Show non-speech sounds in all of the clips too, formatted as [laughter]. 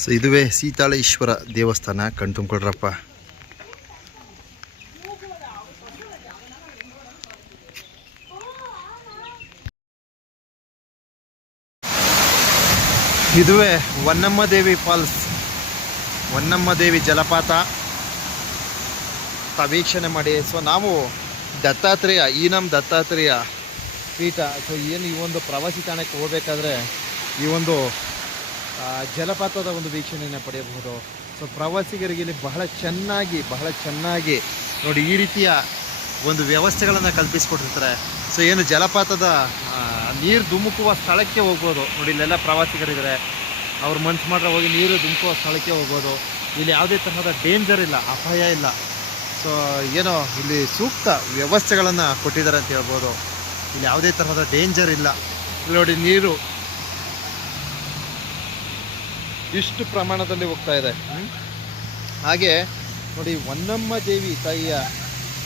So ಇದುವೇ ಸೀತಾಳೇಶ್ವರ ದೇವಸ್ಥಾನ ಕಣ್ತುಂಬ್ಕೊಡ್ರಪ್ಪ ಇದುವೇ ವನ್ನಮ್ಮ ದೇವಿ ಫಾಲ್ಸ್. ವನ್ನಮ್ಮ ದೇವಿ ಜಲಪಾತ. ವೀಕ್ಷಣೆ ಮಾಡಿ. ಸೊ ನಾವು ದತ್ತಾತ್ರೇಯ ಈ ನಮ್ಮ ದತ್ತಾತ್ರೇಯ ಪೀಠ. ಸೊ ಏನು ಈ ಒಂದು ಪ್ರವಾಸಿ ತಾಣಕ್ಕೆ ಹೋಗ್ಬೇಕಾದ್ರೆ ಈ ಒಂದು ಜಲಪಾತದ ಒಂದು ವೀಕ್ಷಣೆಯನ್ನು ಪಡೆಯಬಹುದು. ಸೊ ಪ್ರವಾಸಿಗರಿಗೆ ಇಲ್ಲಿ ಬಹಳ ಚೆನ್ನಾಗಿ ಬಹಳ ಚೆನ್ನಾಗಿ ನೋಡಿ ಈ ರೀತಿಯ ಒಂದು ವ್ಯವಸ್ಥೆಗಳನ್ನು ಕಲ್ಪಿಸಿಕೊಟ್ಟಿರ್ತಾರೆ. ಸೊ ಏನು ಜಲಪಾತದ ನೀರು ಧುಮುಕುವ ಸ್ಥಳಕ್ಕೆ ಹೋಗ್ಬೋದು. ನೋಡಿ, ಇಲ್ಲೆಲ್ಲ ಪ್ರವಾಸಿಗರಿದ್ದಾರೆ. ಅವ್ರು ಮನ್ಸು ಮಾಡ್ರೆ ಹೋಗಿ ನೀರು ಧುಮುಕುವ ಸ್ಥಳಕ್ಕೆ ಹೋಗ್ಬೋದು. ಇಲ್ಲಿ ಯಾವುದೇ ತರಹದ ಡೇಂಜರ್ ಇಲ್ಲ, ಅಪಾಯ ಇಲ್ಲ. ಸೊ ಏನೋ ಇಲ್ಲಿ ಸೂಕ್ತ ವ್ಯವಸ್ಥೆಗಳನ್ನು ಕೊಟ್ಟಿದ್ದಾರೆ ಅಂತ ಹೇಳ್ಬೋದು. ಇಲ್ಲಿ ಯಾವುದೇ ತರಹದ ಡೇಂಜರ್ ಇಲ್ಲ. ಇಲ್ಲಿ ನೋಡಿ ನೀರು ಇಷ್ಟು ಪ್ರಮಾಣದಲ್ಲಿ ಹೋಗ್ತಾ ಇದೆ. ಹಾಗೆ ನೋಡಿ, ಹೊನ್ನಮ್ಮ ದೇವಿ ತಾಯಿಯ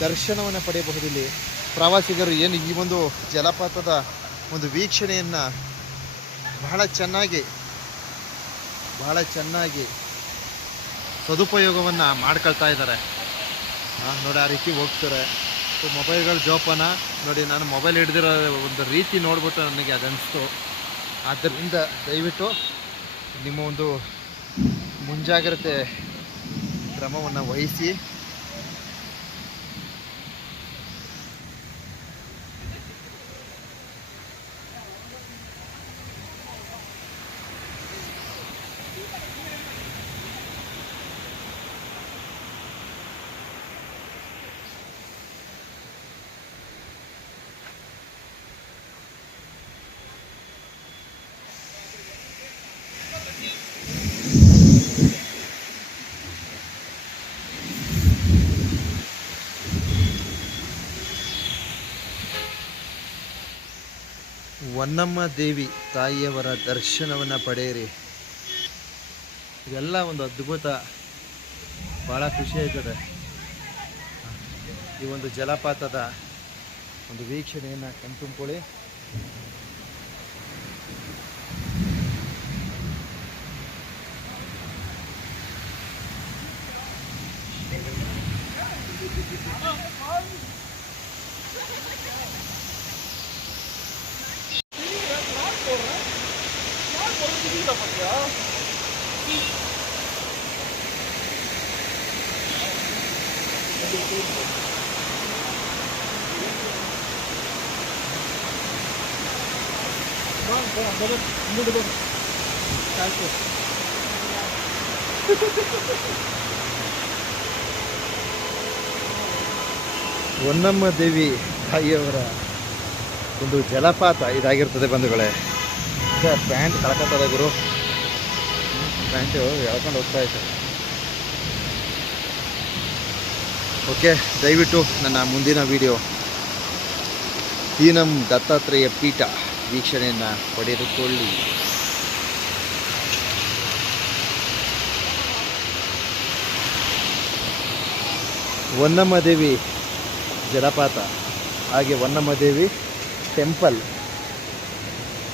ದರ್ಶನವನ್ನು ಪಡೆಯಬಹುದು ಇಲ್ಲಿ. ಪ್ರವಾಸಿಗರು ಏನು ಈ ಒಂದು ಜಲಪಾತದ ಒಂದು ವೀಕ್ಷಣೆಯನ್ನು ಬಹಳ ಚೆನ್ನಾಗಿ ಬಹಳ ಚೆನ್ನಾಗಿ ಸದುಪಯೋಗವನ್ನು ಮಾಡ್ಕೊಳ್ತಾ ಇದ್ದಾರೆ. ನೋಡಿ, ಆ ರೀತಿ ಹೋಗ್ತಾರೆ. ಸೊ, ಮೊಬೈಲ್ಗಳ ಜೋಪಾನ. ನೋಡಿ, ನಾನು ಮೊಬೈಲ್ ಹಿಡ್ದಿರೋ ಒಂದು ರೀತಿ ನೋಡ್ಬಿಟ್ಟು ನನಗೆ ಅದನ್ನಿಸ್ತು ಆದ್ದರಿಂದ ದಯವಿಟ್ಟು ನಿಮ್ಮ ಒಂದು ಮುಂಜಾಗ್ರತೆ ಕ್ರಮವನ್ನು ವಹಿಸಿ ಹೊನ್ನಮ್ಮ ದೇವಿ ತಾಯಿಯವರ ದರ್ಶನವನ್ನು ಪಡೆಯಿರಿ. ಇದೆಲ್ಲ ಒಂದು ಅದ್ಭುತ ಭಾಳ ಖುಷಿ ಆಯ್ತದೆ. ಈ ಒಂದು ಜಲಪಾತದ ಒಂದು ವೀಕ್ಷಣೆಯನ್ನು ಕಣ್ತುಂಬ್ಕೊಳ್ಳಿ. [laughs] ಹೊನ್ನಮ್ಮ ದೇವಿ ತಾಯಿಯವರ ಒಂದು ಜಲಪಾತ ಇದಾಗಿರ್ತದೆ ಬಂಧುಗಳೇ. ಪ್ಯಾಂಟ್ ಕಳ್ಕೊತದ ಗುರು. ಪ್ಯಾಂಟು ಎಳ್ಕೊಂಡು ಹೋಗ್ತಾ ಇತ್ತು ಓಕೆ, ದಯವಿಟ್ಟು ನನ್ನ ಮುಂದಿನ ವಿಡಿಯೋ. ನಮ್ಮ ದತ್ತಾತ್ರೇಯ ಪೀಠ ವೀಕ್ಷಣೆಯನ್ನು ಪಡೆದುಕೊಳ್ಳಿ. ಹೊನ್ನಮ್ಮ ದೇವಿ ಜಲಪಾತ. ಹಾಗೆ ಹೊನ್ನಮ್ಮ ದೇವಿ ಟೆಂಪಲ್.